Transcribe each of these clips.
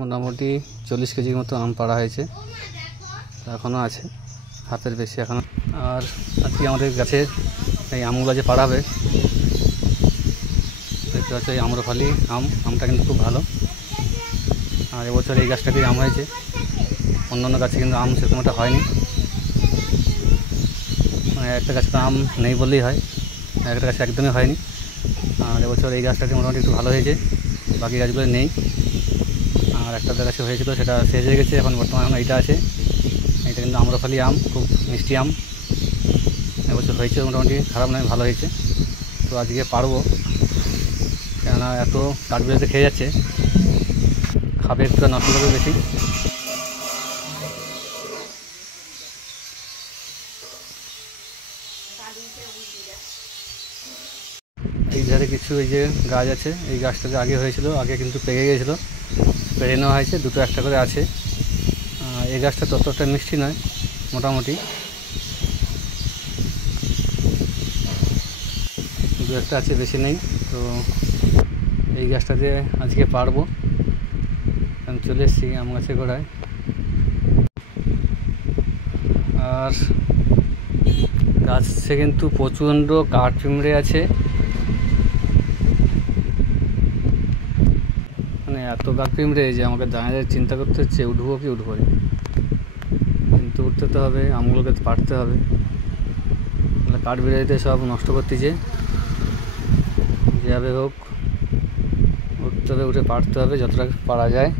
মোটামুটি 40 কেজির মতো আম পাড়া হয়েছে, এখনও আছে, হাতের বেশি এখনও। আর আজকে আমাদের গাছে এই আমগুলো যে পাড়া হবে, দেখতে পাচ্ছ এই আম্রফালি আমটা কিন্তু খুব ভালো। আর এবছর এই গাছটাতেই আম হয়েছে, অন্যান্য গাছে কিন্তু আম সেরকম একটা হয়নি, মানে একটা গাছে তো আম নেই বললেই হয়, একটা গাছে একদমই হয়নি। আর এবছর এই গাছটাতে মোটামুটি একটু ভালো হয়েছে, বাকি গাছগুলো নেই। আর একটা গাছে হয়েছিল সেটা শেষ হয়ে গেছে, এখন বর্তমানে এইটা আছে। এটা কিন্তু আম্রফালি আম, খুব মিষ্টি আম, এবছর হয়েছে, মোটামুটি খারাপ নয়, ভালো হয়েছে। তো আজকে পারবো, কেননা এত কাঠবিড়ালিতে খেয়ে যাচ্ছে, খাবে একটু নষ্ট করবে বেশি। এই ধারে কিছু এই যে গাছ আছে, এই গাছটাতে আগে হয়েছিল, আগে কিন্তু পেকে গিয়েছিলো, পেরে নেওয়া হয়েছে, দুটো একটা করে আছে। এই গাছটা ততটা মিষ্টি নয়, মোটামুটি দু একটা আছে, বেশি নেই। তো এই গাছটাতে আজকে পারবো, আমি চলে এসেছি আম গাছের গোড়ায়। আর গাছে কিন্তু প্রচণ্ড কাঠ পিঁমড়ে আছে, মানে এত কাঠ পিঁমড়ে যে আমাকে দাঁড়িয়ে চিন্তা করতে হচ্ছে উঠবো কি উঠবো না, কিন্তু উঠতে তো হবে, আমগুলোকে পাড়তে হবে, তাহলে কাঠ বিড়ালিতে সব নষ্ট করতেছে। যেভাবে হোক উঠতে হবে, উঠে পাড়তে হবে যতটা পারা যায়।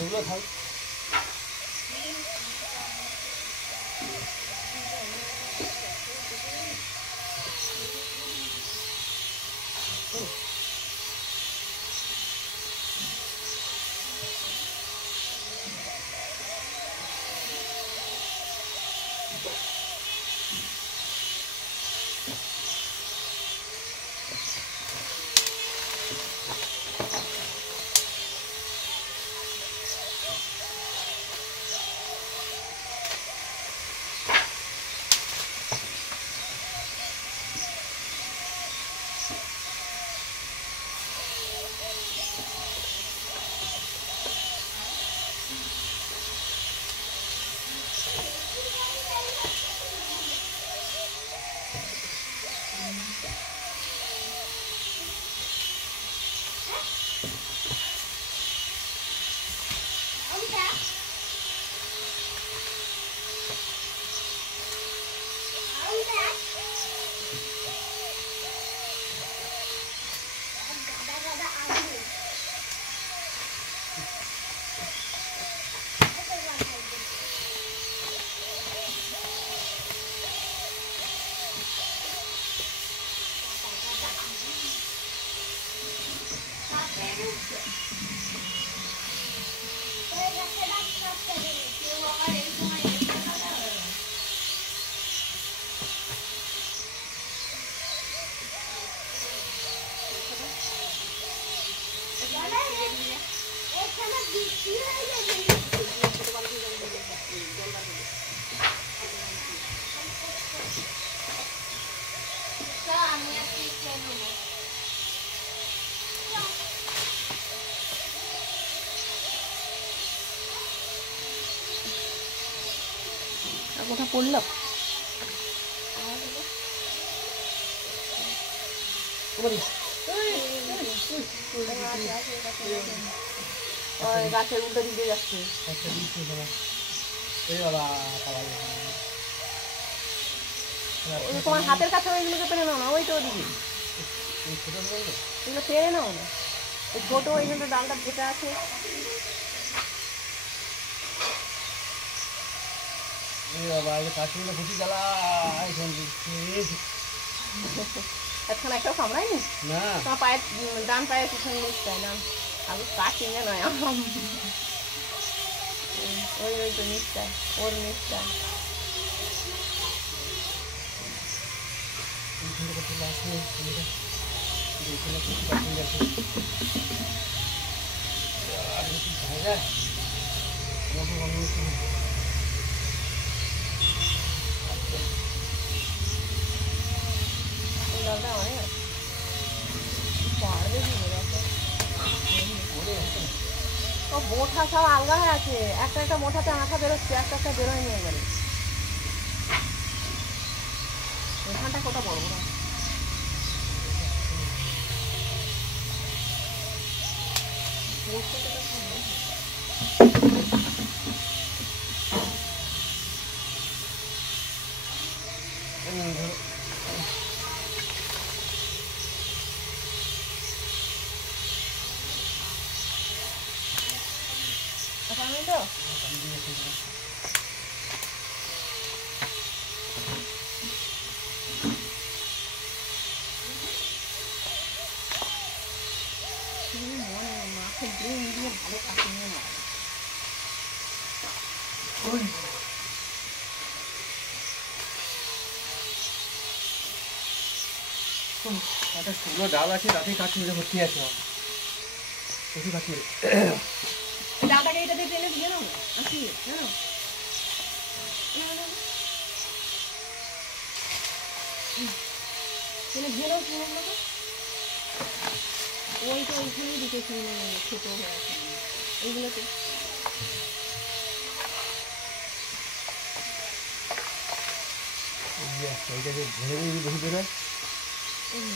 ছোটোগুলো খাই। কোথা পড়লো গাছের উল্টো দিকে যাচ্ছে। তোমার হাতের কাছে ওইগুলোকে পেরে নাও না, ওই তো ওদিকে এগুলো পেরে নাও না, ওই ছোট ওইখানে ডালটা যেটা আছে। এখন একটাও কামড়ায়নি না, তোমার পায়ের ডান পায়ের পিছনে নিচটায় ডান আমি কাটিংয়ে নয় ওই ওই তো নিচটায় ওর নিচটায় ডালটা অনেক আছে পারবে কি ও মোঠা সব আলগা হয়ে আছে, একটা একটা মোঠাতে আঠা বেরোচ্ছে, একটা একটা বেরোয় নিয়ে গেলে এখানটা কত বড় বড় তো মাকে ব্রেন দিয়ে ভালো কাটিয়ে নেয় একটা শুকনো ডাল আছে, তাতেই কাজ করে ভর্তি আছে প্রচুর কাজ করে। ডালটাকে এটা দিয়ে টেনে দিয়ে নাও না আসি জানো টেনে দিয়ে নাও কি নাও ওই তো ওইখানেই দেখেছি ছোট হয়ে আছে এইগুলোতে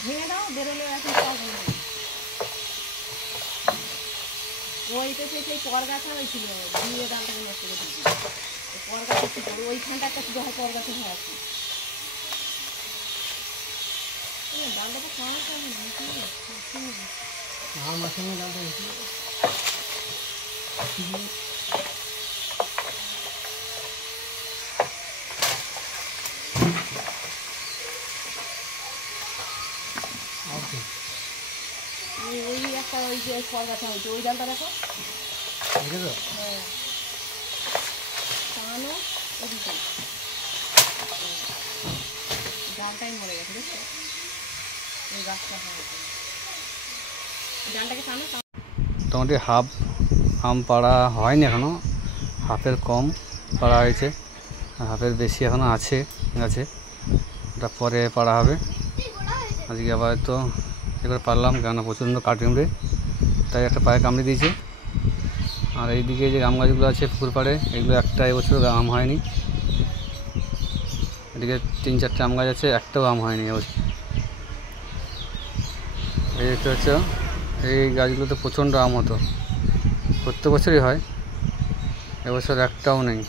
ভেঙে দাও, বেরোলে এখন ওইটা সেই পর গাছা হয়েছিল দিয়ে ডালটাকে নষ্ট করে দিয়েছি পর গাছে কি করবো ওইখানটা একটা শুধু হয় পর গাছে হয়ে আছে ডালটা তো খাওয়া যাবে না মাছের ডালটা ওই একটা ওই যে ফল গাছা হয়েছে ওই ডালটা দেখো। হ্যাঁ টানো ওদিকে ডালটাই মরে গেছে দেখছো ওই গাছটা হয়েছে ডালটাকে টানো। মোটামুটি হাফ আম পাড়া হয়নি এখনও, হাফের কম পাড়া হয়েছে, হাফের বেশি এখনও আছে গাছে, ওটা পরে পাড়া হবে। আজকে আবার তো এবার পারলাম, কেননা প্রচণ্ড কাঠেমড়ে, তাই একটা পায়ে কামড়ে দিয়েছে। আর এইদিকে যে আম গাছগুলো আছে পুকুর পাড়ে, এগুলো একটা এবছর আম হয়নি। এদিকে 3-4টে আম গাছ আছে, একটাও আম হয়নি এবছর। এই দেখতে হচ্ছে, এই গাছগুলোতে প্রচণ্ড আম হতো, প্রত্যেক বছরই হয়, এবছর একটাও নেই।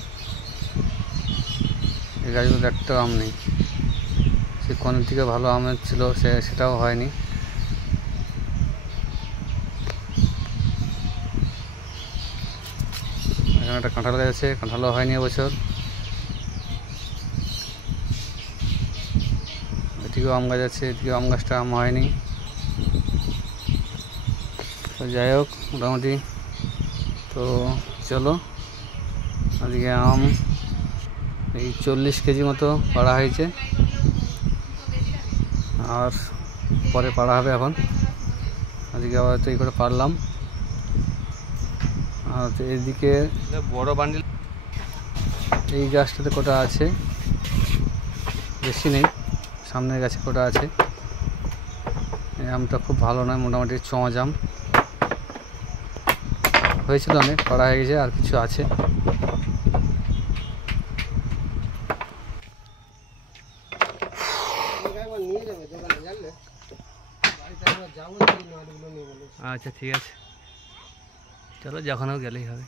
এই গাছগুলোতে একটাও আম নেই। সে কোন থেকে ভালো আমের ছিল সেটাও হয়নি। এখানে একটা কাঁঠাল গাছ আছে, কাঁঠালও হয়নি এবছর। এদিকেও আম গাছ আছে, এদিকেও আম গাছটা আম হয়নি। তো যাই হোক, মোটামুটি তো চলো, আজকে আম এই 40 কেজি মতো পাড়া হয়েছে, আর পরে পাড়া হবে। এখন আজকে আবার তো এই করে পারলাম। আর এদিকে বড় বান্ডিল এই গাছটাতে কটা আছে, বেশি নেই, সামনের গাছে কটা আছে। এই আমটা খুব ভালো নয়, মোটামুটি চঁচ আম হয়েছিল, অনেক পাড়া হয়ে গেছে, আর কিছু আছে। আচ্ছা ঠিক আছে, চলো, যখন হোক গেলেই হবে।